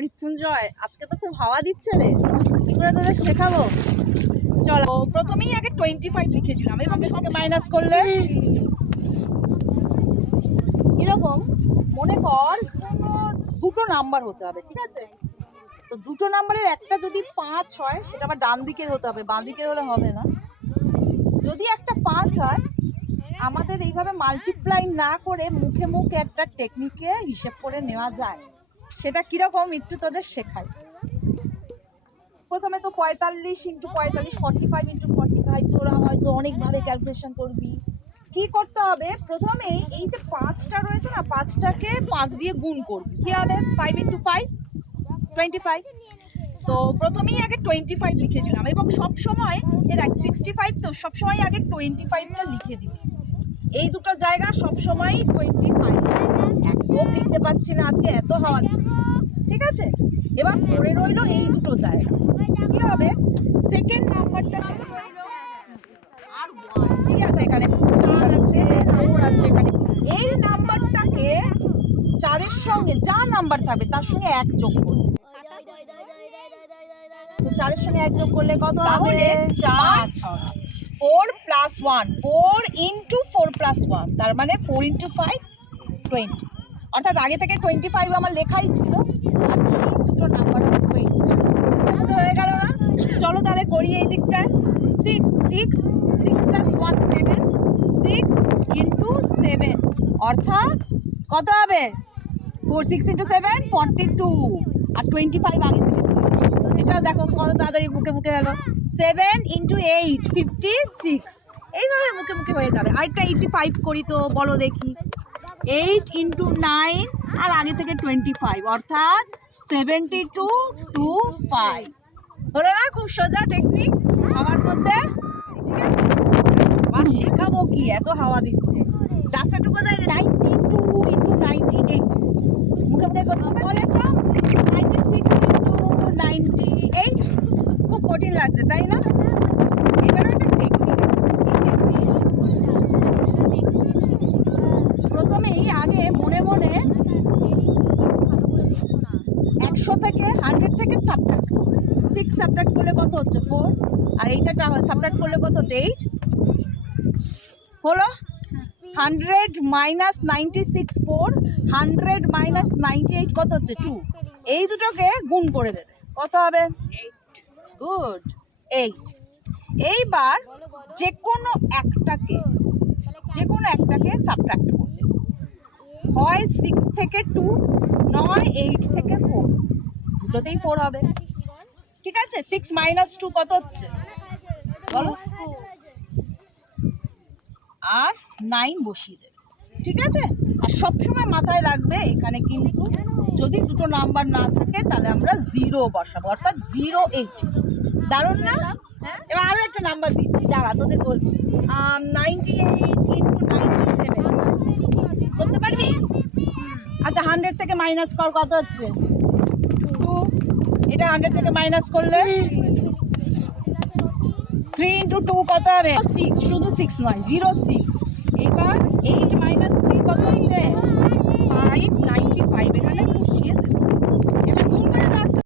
মৃত্যুঞ্জয়, আজকে তো খুব হাওয়া দিচ্ছে রে, কি করে তোদের শেখাবো। চলো, প্রথমেই আগে 25 লিখে দিলাম এবং থেকে মাইনাস করলে এরকম মনে কর যেন দুটো নাম্বার হতে হবে, ঠিক আছে? তো দুটো নাম্বারের একটা যদি 5 হয় সেটা আবার ডান দিকের হতে হবে, বাঁ দিকের হলে হবে না। যদি একটা 5 হয়, আমাদের এইভাবে মাল্টিপ্লাই না করে মুখে মুখে একটা টেকনিকে হিসেব করে নেওয়া যায়। সেটা কিরকম একটু তোদের শেখাই। প্রথমে তো 45 ইন্টু 45, 45 ইন্টু 45, তোরা হয়তো অনেকভাবে ক্যালকুলেশন করবি। কি করতে হবে, প্রথমেই এই যে 5টা রয়েছে না, 5টাকে 5 দিয়ে গুণ করবি। কি হবে? 5 ইন্টু 5 25। তো প্রথমেই আগে 25 লিখে দিলাম এবং সব সময় দেখ 65 তো সব সময় আগে 25টা লিখে দিবি। এই দুটো জায়গা সব সময় 25। একদম লিখতে পারছি না আজকে, এত হাওয়া দিচ্ছে, ঠিক আছে? এবার পড়ে রইলো এই দুটো জায়গা। কি হবে? সেকেন্ড নাম্বারটা রইলো আর 1, ঠিক আছে? এখানে 4 আছে, 4 আছে এখানে। এই নাম্বারটাকে 4-এর সঙ্গে যা নাম্বার থাকবে তার সঙ্গে 1 যোগ করব। তো 4-এর সঙ্গে 1 যোগ করলে কত হবে? 5 হবে। 4 প্লাস 1, 4 ইন্টু 4 প্লাস 1, তার মানে 4 ইন্টু 5 20। অর্থাৎ আগে থেকে 25 আমার লেখাই ছিল, আর এই দুটো নাম্বার হবে 20। হয়ে গেল না? চলো তাহলে করি এই দিকটায়। 6 প্লাস 1 7, 6 ইন্টু 7 অর্থাৎ কত হবে? 6 ইন্টু 7 42, আর 25 আগে থেকে ছিল। এটা দেখো কত তাড়াতাড়ি মুখে মুখে হলো। 7 ইন্টু 8 56, এইভাবে মুখে মুখে হয়ে যাবে। আরেকটা 85 করি তো, বলো দেখি। 8 ইন্টু 9 আর আগে থেকে 25 অর্থাৎ 72 টু 5 হলো না? খুব সোজা টেকনিক আমার মধ্যে, ঠিক আছে? আর শেখাবো কি, এত হাওয়া দিচ্ছে। ডাস্টারটু কোথায়? 92 ইন্টু 98 মুখে মুখে করতে বলে তো। 96 ইন্টু 98 খুব কঠিন লাগছে, তাই না? এবার একটা টেকনিক আছে। প্রথমেই আগে মনে মনে 100 থেকে 100 থেকে সাবট্রাক্ট, 6 সাবট্রাক্ট করলে কত হচ্ছে? 4, আর এইটা সাবট্রাক্ট করলে কত হচ্ছে? 8 হলো। 100 মাইনাস 96 4, 100 মাইনাস 98 কত হচ্ছে? 2। এই দুটোকে গুণ করে দেবে, কত হবে? 8। গুড, 8। এইবার যে কোনো একটাকে সাবট্রাক্ট করবে, হয় 6 থেকে 2, নয় 8 থেকে 4, দুটোতেই 4 হবে, ঠিক আছে? 6 মাইনাস 2 কত হচ্ছে বলো? আর 9 বসিয়ে দেবে, ঠিক আছে? আর সবসময় মাথায় রাখবে এখানে কিন্তু যদি দুটো নাম্বার না থাকে তাহলে আমরা 0 বসাবো, অর্থাৎ 08। দারুণ না? এবার আরও একটা নাম্বার দিচ্ছি, দাঁড়া তোদের বলছি। 98 ইন্টু 97 করতে পারবি? আচ্ছা 100 থেকে মাইনাস কর, কত হচ্ছে? 2। এটা 100 থেকে মাইনাস করলে 3 ইন্টু 2 কত হবে? 6, শুধু 6 নয়, 06। এবার 8 মাইনাস 3 কত হচ্ছে? 5, 95 এখানে বসিয়ে দেবে।